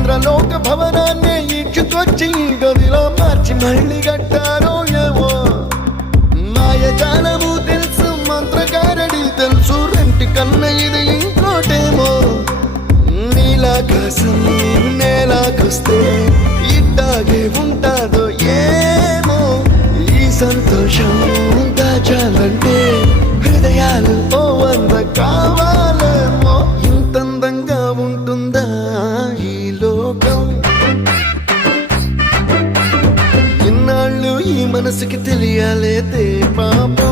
ఇంద్రలోక భవనాన్ని ఈడ్చుకొచ్చి గదిలో మార్చి మళ్ళీ కట్టారో ఏమో మాయజాలము తెలుసు మంత్రగారడి తెలుసు రెంటి కన్న ఇది ఇంకోటేమో నీలాకాశం నేలాకొస్తే ఇట్టాగే ఉంటాదో ఏమో ఈ సంతోషం దాచాలంటే హృదయాలు ఓ వంద కావాలేమో ఇంతందంగా ఉంటుందా ఈ లోకం ఇన్నాళ్ళు ఈ మనసుకి తెలియాలేదే పాపం